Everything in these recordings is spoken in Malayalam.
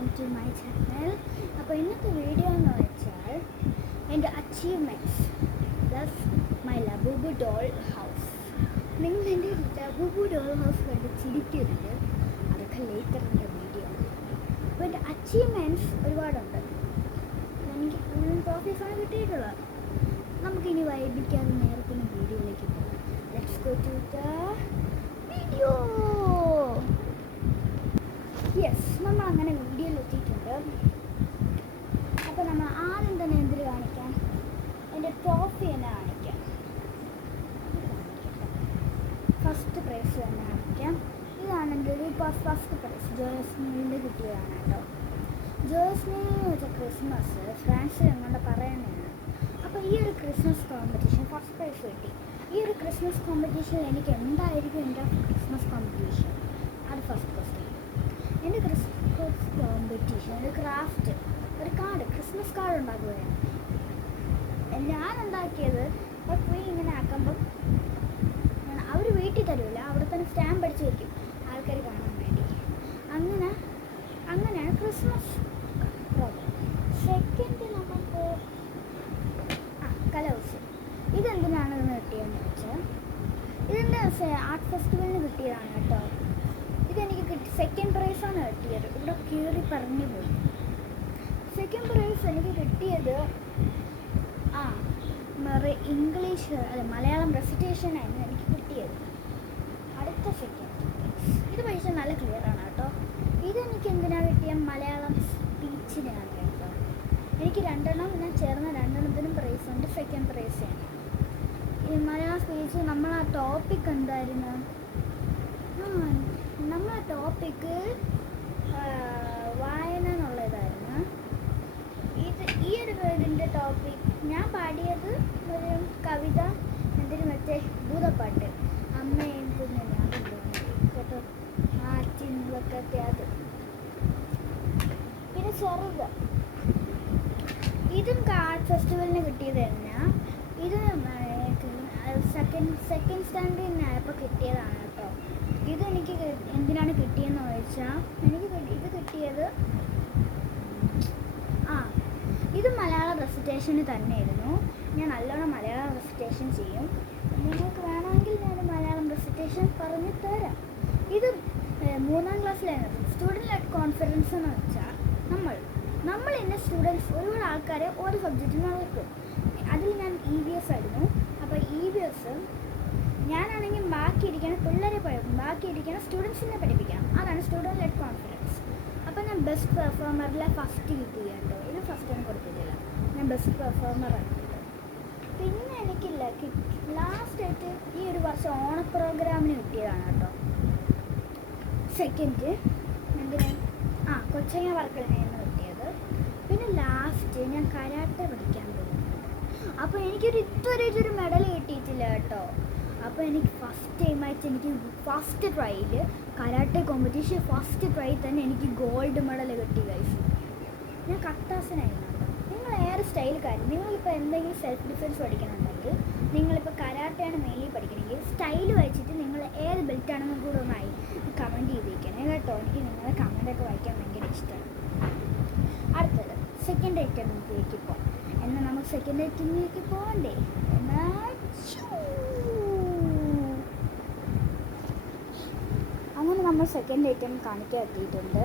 Welcome to my channel. അപ്പോൾ ഇന്നത്തെ വീഡിയോ എന്ന് വെച്ചാൽ എൻ്റെ achievements plus my Labubu doll house. നിങ്ങൾ എൻ്റെ ലബൂബു ഡോൾ ഹൗസ് കണ്ട് ചിരിക്കരുത്, അതൊക്കെ ലേറ്ററിൻ്റെ വീഡിയോ. അപ്പോൾ എൻ്റെ അച്ചീവ്മെൻറ്റ്സ് ഒരുപാടുണ്ട്. എനിക്ക് ട്രോഫീസാണ് കിട്ടിയിട്ടുള്ളത്. നമുക്കിനി വൈകിക്കാതെ നേരത്തിന് വീഡിയോയിലേക്ക് പോകാം. Let's go to the video. Yes, നമ്മൾ അങ്ങനെ വീഡിയോയിൽ എത്തിയിട്ടുണ്ട്. അപ്പോൾ നമ്മൾ ആദ്യം തന്നെ എന്തിൽ കാണിക്കാം? എൻ്റെ ട്രോഫി തന്നെ കാണിക്കാം. ഫസ്റ്റ് പ്രൈസ് തന്നെ കാണിക്കാം. ഇതാണ് എൻ്റെ ഒരു ഫസ്റ്റ് പ്രൈസ്. ജോസ്മിൻ്റെ കിട്ടിയതാണ് കേട്ടോ. ജോസ്മി വെച്ച ക്രിസ്മസ് ഫ്രാൻസിൽ എങ്ങോട്ട് പറയുന്നതാണ്. അപ്പോൾ ഈ ഒരു ക്രിസ്മസ് കോമ്പറ്റീഷൻ ഫസ്റ്റ് പ്രൈസ് കിട്ടി. ഈ ഒരു ക്രിസ്മസ് കോമ്പറ്റീഷനിൽ എനിക്ക് എന്തായിരിക്കും എൻ്റെ ക്രിസ്മസ് കോമ്പറ്റീഷൻ? അത് ഫസ്റ്റ് ക്വസ്റ്റ്യൻ. എൻ്റെ ക്രിസ്മസ് കോമ്പറ്റീഷൻ ഒരു ക്രാഫ്റ്റ്, ഒരു കാർഡ്, ക്രിസ്മസ് കാർഡ് ഉണ്ടാക്കുകയാണ്. ഞാൻ ഉണ്ടാക്കിയത് പോയി ഇങ്ങനെ ആക്കുമ്പം അവർ വീട്ടിൽ തരുമില്ല, അവിടെ തന്നെ സ്റ്റാമ്പ് അടിച്ച് വയ്ക്കും ആൾക്കാർ കാണാൻ വേണ്ടി. അങ്ങനെയാണ് ക്രിസ്മസ് പ്രോഗ്രാം. സെക്കൻഡ് നമുക്ക് കലോത്സവം. ഇതെന്തിനാണെന്ന് കിട്ടിയെന്ന് വെച്ചാൽ ഇതിൻ്റെ ആർട്ട് ഫെസ്റ്റിവലിന് കിട്ടിയതാണ് കേട്ടോ. ഇതെനിക്ക് സെക്കൻഡ് പ്രൈസാണ് കിട്ടിയത്. ഇവിടെ കീറി പറഞ്ഞു പോയി. സെക്കൻഡ് പ്രൈസ് എനിക്ക് കിട്ടിയത് ഇംഗ്ലീഷ് മലയാളം റെസിറ്റേഷനായിരുന്നു എനിക്ക് കിട്ടിയത്. അടുത്ത സെക്കൻഡ് പ്രൈസ് ഇത് പൈസ നല്ല ക്ലിയറാണ് കേട്ടോ. ഇതെനിക്ക് എന്തിനാണ് കിട്ടിയ? മലയാളം സ്പീച്ചിനാണ് കേട്ടോ. എനിക്ക് രണ്ടെണ്ണം ഞാൻ ചേർന്ന രണ്ടെണ്ണത്തിനും പ്രൈസ് ഉണ്ട്. സെക്കൻഡ് പ്രൈസാണ് ഈ മലയാളം സ്പീച്ച്. നമ്മൾ ആ ടോപ്പിക് എന്തായിരുന്നു? നമ്മളെ ടോപ്പിക്ക് വായന എന്നുള്ളതായിരുന്നു. ഈ ഒരു ഇതിൻ്റെ ടോപ്പിക് ഞാൻ പാടിയത് ഒരു കവിത, എന്തിനു മറ്റേ ഭൂതപ്പാട്ട്, അമ്മയും കുഞ്ഞു ഞാൻ കേട്ടോ, ആറ്റിൻവക്കത്തെ അത്. പിന്നെ ചെറുത് ഇതും ആർട്ട് ഫെസ്റ്റിവലിന് കിട്ടിയത് തന്നെ. ഇത് സെക്കൻഡ് സ്റ്റാൻഡേർഡിനായപ്പോൾ കിട്ടിയതാണ് കേട്ടോ. ഇതെനിക്ക് എന്തിനാണ് കിട്ടിയെന്ന് ചോദിച്ചാൽ എനിക്ക് ഇത് കിട്ടിയത് ഇത് മലയാളം റെസിറ്റേഷന് തന്നെയായിരുന്നു. ഞാൻ നല്ലോണം മലയാളം റെസിറ്റേഷൻ ചെയ്യും. നിങ്ങൾക്ക് വേണമെങ്കിൽ ഞാൻ മലയാളം റെസിറ്റേഷൻ പറഞ്ഞു തരാം. ഇത് 3ാം ക്ലാസ്സിലായിരുന്നു. സ്റ്റുഡൻറ്റ് ലെഡ് കോൺഫറൻസ് എന്ന് വെച്ചാൽ നമ്മൾ ഇന്ന സ്റ്റുഡൻസ് ഒരുപാട് ആൾക്കാരെ ഓരോ സബ്ജക്റ്റിന് നടക്കും. അതിൽ ഞാൻ EVS ആയിരുന്നു. അപ്പോൾ EVS ഞാനാണെങ്കിൽ ബാക്കിയിരിക്കുന്ന പിള്ളേരെ പഠിക്കും, ബാക്കിയിരിക്കുന്ന സ്റ്റുഡൻസിനെ പഠിപ്പിക്കാം. അതാണ് സ്റ്റുഡൻറ്റ് ലെഡ് കോൺഫറൻസ്. അപ്പോൾ ഞാൻ ബെസ്റ്റ് പെർഫോമറിലെ ഫസ്റ്റ് കിട്ടി കേട്ടോ. ഇത് ഫസ്റ്റ് ഒന്നും കൊടുത്തിട്ടില്ല, ഞാൻ ബെസ്റ്റ് പെർഫോമർ ആക്കിയത്. പിന്നെ എനിക്കില്ല ലാസ്റ്റായിട്ട് ഈ ഒരു വർഷം ഓണ പ്രോഗ്രാമിന് കിട്ടിയതാണ് കേട്ടോ. സെക്കൻഡ് എന്തിനാ കൊച്ചങ്ങ വർക്കലിനായിരുന്നു കിട്ടിയത്. പിന്നെ ലാസ്റ്റ് ഞാൻ കരാട്ടെ പഠിക്കാൻ പോകുന്നുണ്ട്. അപ്പോൾ ഇതൊരു മെഡൽ കിട്ടിയിട്ടില്ല കേട്ടോ. അപ്പോൾ എനിക്ക് ഫസ്റ്റ് ടൈമായിട്ട് എനിക്ക് ഫസ്റ്റ് ട്രൈയിൽ കരാട്ടെ കോമ്പറ്റീഷൻ ഫസ്റ്റ് ട്രൈ തന്നെ എനിക്ക് ഗോൾഡ് മെഡൽ കിട്ടി ഗൈസ്. ഞാൻ കട്ടാസനായിരുന്നു കേട്ടോ. നിങ്ങൾ ഏറെ സ്റ്റൈൽക്കാരും, നിങ്ങളിപ്പോൾ എന്തെങ്കിലും സെൽഫ് ഡിഫെൻസ് പഠിക്കണമെന്നുണ്ടെങ്കിൽ, നിങ്ങളിപ്പോൾ കരാട്ടയാണ് മെയിൻലി പഠിക്കണമെങ്കിൽ സ്റ്റൈൽ വെച്ചിട്ട് നിങ്ങൾ ഏത് ബെൽറ്റാണെന്നും കൂടെ ഒന്നായി കമൻറ്റ് ചെയ്തിരിക്കണേ കേട്ടോ. എനിക്ക് നിങ്ങളെ കമൻറ്റൊക്കെ വായിക്കാൻ ഭയങ്കര ഇഷ്ടമാണ്. അടുത്തത് സെക്കൻഡ് ഐറ്റമിലേക്ക് പോകാം. എന്നാൽ നമുക്ക് സെക്കൻഡ് ഐറ്റമിലേക്ക് പോകണ്ടേ? അങ്ങനെ നമ്മൾ സെക്കൻഡ് ഐറ്റം കാണിക്കാൻ എത്തിയിട്ടുണ്ട്.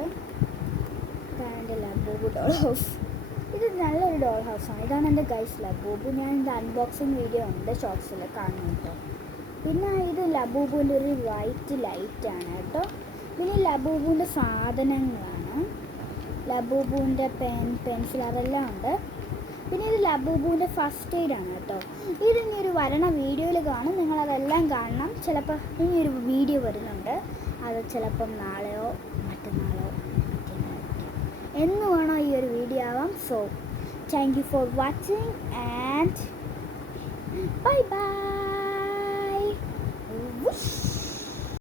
ഇതാണ് എൻ്റെ ലബൂബു ഡോൾ ഹൗസ്. ഇത് നല്ലൊരു ഡോൾ ഹൗസാണ്. ഇതാണ് എൻ്റെ ഗൈസ് ലബൂബു. ഞാൻ എൻ്റെ അൺബോക്സിങ് വീഡിയോ ഉണ്ട് ഷോർട്സിൽ കാണുന്നു കേട്ടോ. പിന്നെ ഇത് ലബൂബുവിൻ്റെ ഒരു വൈറ്റ് ലൈറ്റാണ് കേട്ടോ. പിന്നെ ലബൂബുവിൻ്റെ സാധനങ്ങളാണ്. ലബൂബുവിൻ്റെ പെൻസിൽ അതെല്ലാം ഉണ്ട്. പിന്നെ ഇത് ലബൂബുവിൻ്റെ ഫസ്റ്റ് എയ്ഡാണ് കേട്ടോ. ഇതിനൊരു വരണ വീഡിയോയിൽ കാണും, നിങ്ങളതെല്ലാം കാണണം. ചിലപ്പോൾ ഇനിയൊരു വീഡിയോ വരുന്നുണ്ട്, അത് ചിലപ്പം നാളെയോ മറ്റന്നാളോ എന്ന് വേണോ ഈ ഒരു വീഡിയോ ആവാം. So thank you for watching and bye bye.